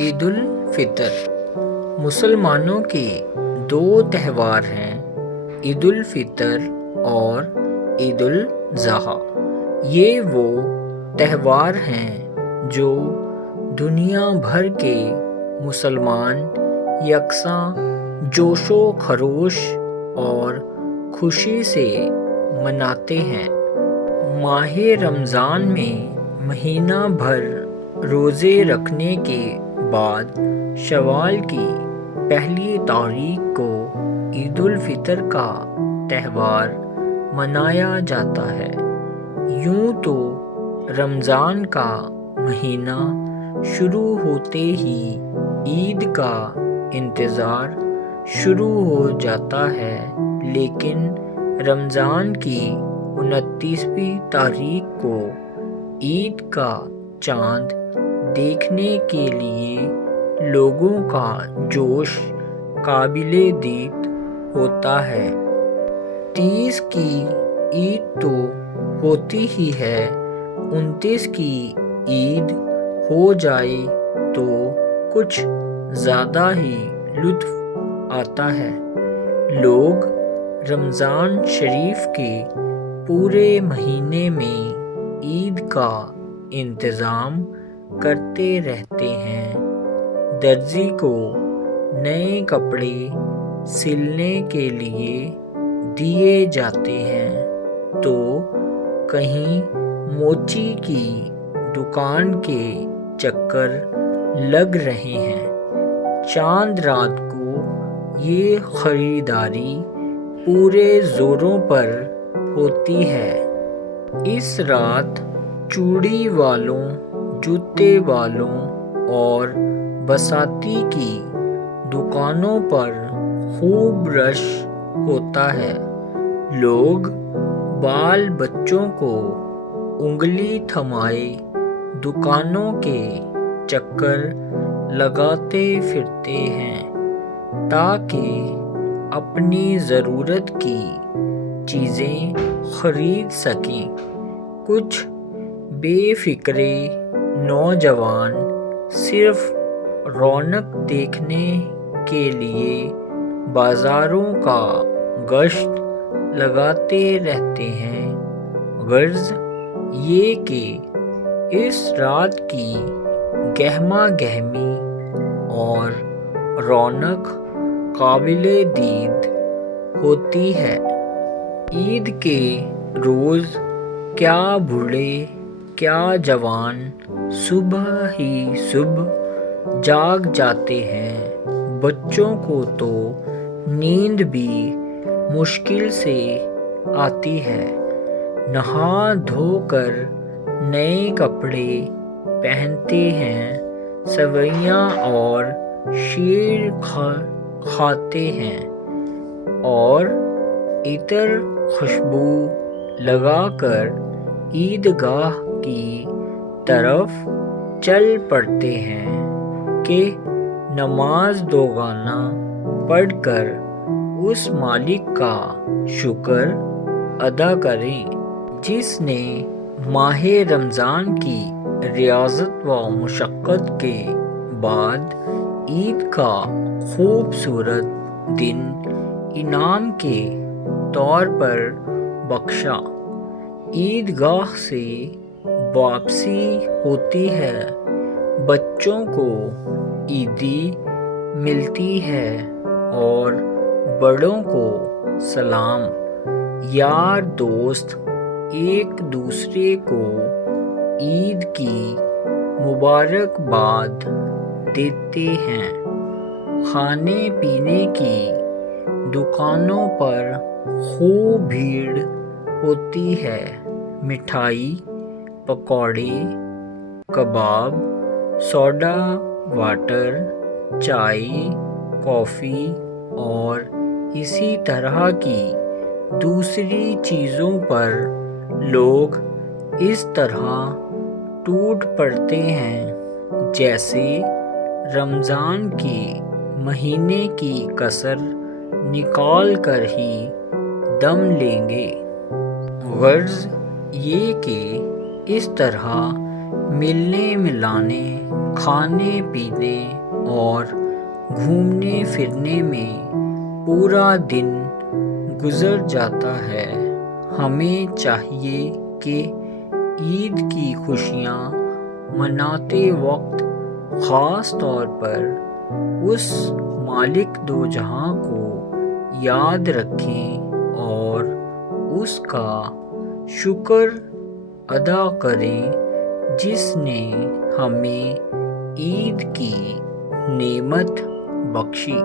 عید الفطر مسلمانوں کے دو تہوار ہیں، عید الفطر اور عید الاضحیٰ۔ یہ وہ تہوار ہیں جو دنیا بھر کے مسلمان یکساں جوش و خروش اور خوشی سے مناتے ہیں۔ ماہ رمضان میں مہینہ بھر روزے رکھنے کے بعد شوال کی پہلی تاریخ کو عید الفطر کا تہوار منایا جاتا ہے۔ یوں تو رمضان کا مہینہ شروع ہوتے ہی عید کا انتظار شروع ہو جاتا ہے، لیکن رمضان کی 29ویں تاریخ کو عید کا چاند دیکھنے کے لیے لوگوں کا جوش قابل دید ہوتا ہے۔ 30 کی عید تو ہوتی ہی ہے، 29 کی عید ہو جائے تو کچھ زیادہ ہی لطف آتا ہے۔ لوگ رمضان شریف کے پورے مہینے میں عید کا انتظام کرتے رہتے ہیں۔ درزی کو نئے کپڑے سلنے کے لیے دیے جاتے ہیں، تو کہیں موچی کی دکان کے چکر لگ رہے ہیں۔ چاند رات کو یہ خریداری پورے زوروں پر ہوتی ہے۔ اس رات چوڑی والوں، جوتے والوں اور بساتی کی دکانوں پر خوب رش ہوتا ہے۔ لوگ بال بچوں کو انگلی تھمائے دکانوں کے چکر لگاتے پھرتے ہیں تاکہ اپنی ضرورت کی چیزیں خرید سکیں۔ کچھ بے فکرے نوجوان صرف رونق دیکھنے کے لیے بازاروں کا گشت لگاتے رہتے ہیں۔ غرض یہ کہ اس رات کی گہما گہمی اور رونق قابل دید ہوتی ہے۔ عید کے روز کیا بوڑھے کیا جوان صبح ہی صبح جاگ جاتے ہیں۔ بچوں کو تو نیند بھی مشکل سے آتی ہے۔ نہا دھو کر نئے کپڑے پہنتے ہیں، سوئیاں اور شیر کھاتے ہیں اور عطر خوشبو لگا کر عیدگاہ کی طرف چل پڑتے ہیں کہ نماز دوگانہ پڑھ کر اس مالک کا شکر ادا کریں جس نے ماہ رمضان کی ریاضت و مشقت کے بعد عید کا خوبصورت دن انعام کے طور پر بخشا۔ عیدگاہ سے واپسی ہوتی ہے، بچوں کو عیدی ملتی ہے اور بڑوں کو سلام۔ یار دوست ایک دوسرے کو عید کی مبارکباد دیتے ہیں۔ کھانے پینے کی دکانوں پر خوب بھیڑ ہوتی ہے۔ مٹھائی، پکوڑے، کباب، سوڈا واٹر، چائے، کافی اور اسی طرح کی دوسری چیزوں پر لوگ اس طرح ٹوٹ پڑتے ہیں جیسے رمضان کے مہینے کی کسر نکال کر ہی دم لیں گے۔ غرض یہ کہ اس طرح ملنے ملانے، کھانے پینے اور گھومنے پھرنے میں پورا دن گزر جاتا ہے۔ ہمیں چاہیے کہ عید کی خوشیاں مناتے وقت خاص طور پر اس مالک دو جہاں کو یاد رکھیں اور اس کا شکر ادا کریں جس نے ہمیں عید کی نعمت بخشی۔